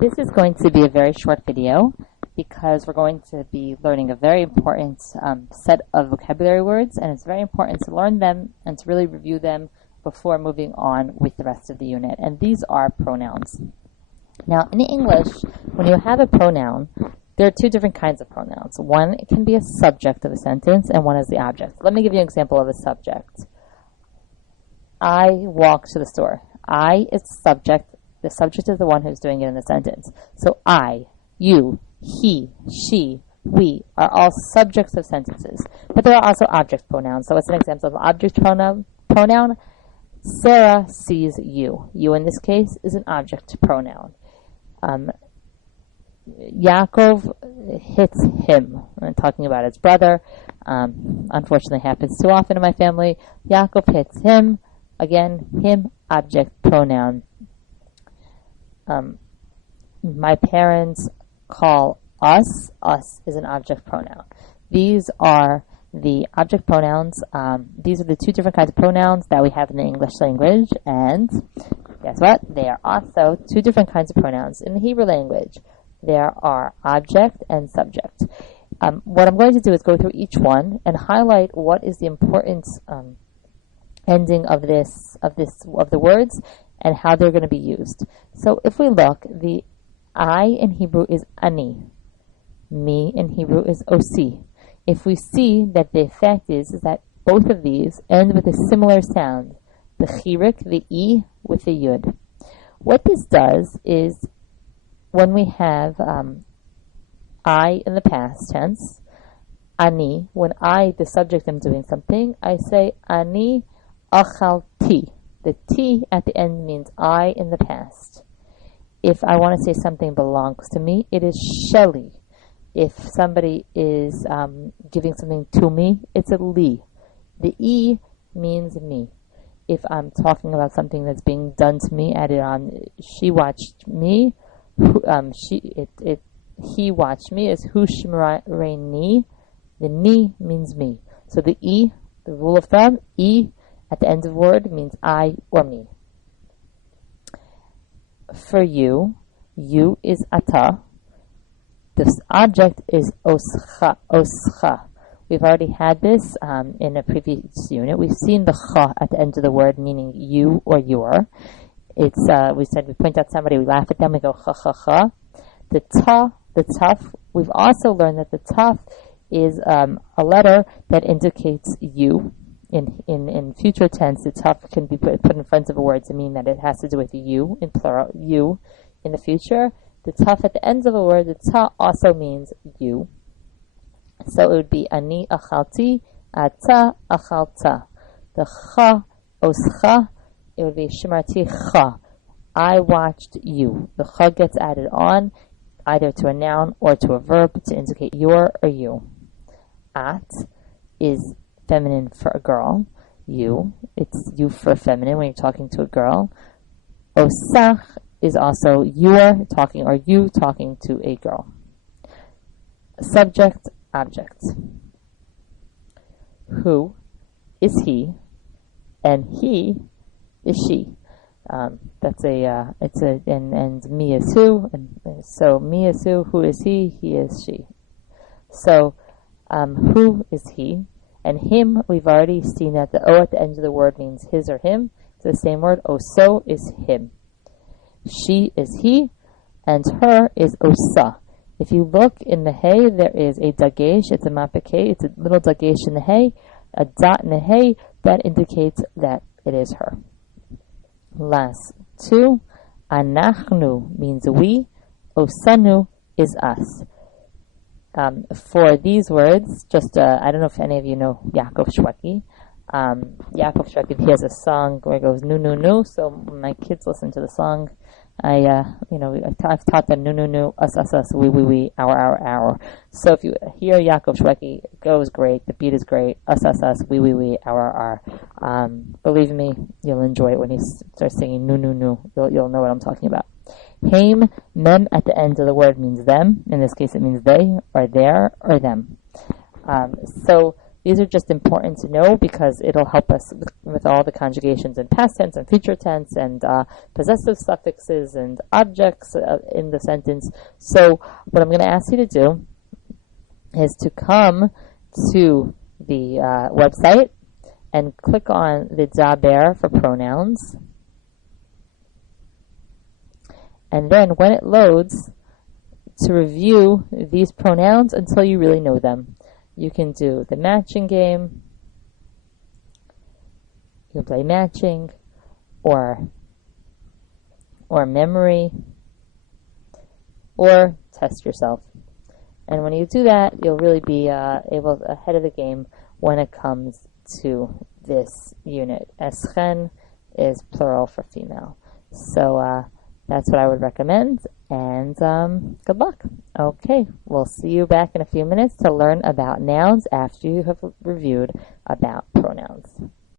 This is going to be a very short video because we're going to be learning a very important set of vocabulary words, and it's very important to learn them and to really review them before moving on with the rest of the unit. And these are pronouns. Now, in English, when you have a pronoun, there are two different kinds of pronouns. One, it can be a subject of a sentence, and one is the object. Let me give you an example of a subject. I walked to the store. I is subject. The subject is the one who's doing it in the sentence. So I, you, he, she, we are all subjects of sentences. But there are also object pronouns. So it's an example of object pronoun. Sarah sees you. You in this case is an object pronoun. Yaakov hits him. I'm talking about his brother. Unfortunately happens too often in my family. Yaakov hits him. Again, him, object pronoun. My parents call us. Us is an object pronoun. These are the object pronouns. These are the two different kinds of pronouns that we have in the English language. And guess what? They are also two different kinds of pronouns in the Hebrew language. There are object and subject. What I'm going to do is go through each one and highlight what is the important ending of the words and how they're going to be used. So if we look, the I in Hebrew is ani. Me in Hebrew is osi. If we see that the effect is that both of these end with a similar sound, the chirik, the e, with the yud. What this does is when we have I in the past tense, ani, when I, the subject, am doing something, I say ani achalti. The T at the end means I in the past. If I want to say something belongs to me, it is sheli. If somebody is giving something to me, it's a li. The E means me. If I'm talking about something that's being done to me, added on, she watched me, he watched me is hu shmrani. The ni means me. So the E, the rule of thumb, E at the end of word means I or me. For you, you is ata. This object is oscha. Oscha. We've already had this in a previous unit. We've seen the cha at the end of the word, meaning you or your. It's we said we point out somebody, we laugh at them, we go cha cha cha. The ta, the tuf. We've also learned that the tuf is a letter that indicates you. In future tense, the tuf can be put in front of a word to mean that it has to do with you, in plural, you, in the future. The tuf at the end of a word, the ta also means you. So it would be ani achalti, ata achalta. The cha, oscha, it would be shimarti cha. I watched you. The cha gets added on, either to a noun or to a verb to indicate your or you. At is feminine for a girl. You, it's you for feminine when you're talking to a girl. Osach is also you're talking or you talking to a girl. Subject, object. Who is he, and he is she. And me is who, and so me is who is he is she. So, who is he? And him, we've already seen that the O at the end of the word means his or him. It's the same word. Oso is him. She is he, and her is osa. If you look in the hey, there is a dagesh. It's a mapake. It's a little dagesh in the hey, a dot in the hey that indicates that it is her. Last two, anachnu means we. Osanu is us. For these words, just I don't know if any of you know Yaakov Shweki. Yaakov Shweki, he has a song where it goes nu nu nu. So when my kids listen to the song, I've taught them nu nu nu, us, we, our. So if you hear Yaakov Shweki, it goes great. The beat is great. Us, we, our. Believe me, you'll enjoy it when he starts singing nu nu nu. You'll know what I'm talking about. Haim, mem at the end of the word means them. In this case, it means they, or their, or them. So These are just important to know because it'll help us with all the conjugations in past tense and future tense and possessive suffixes and objects in the sentence. So what I'm going to ask you to do is to come to the website and click on the Daber for pronouns. And then when it loads, to review these pronouns until you really know them. You can do the matching game. You can play matching or memory or test yourself. And when you do that, you'll really be ahead of the game when it comes to this unit. Eschen is plural for female. So that's what I would recommend, and good luck. Okay, we'll see you back in a few minutes to learn about nouns after you have reviewed about pronouns.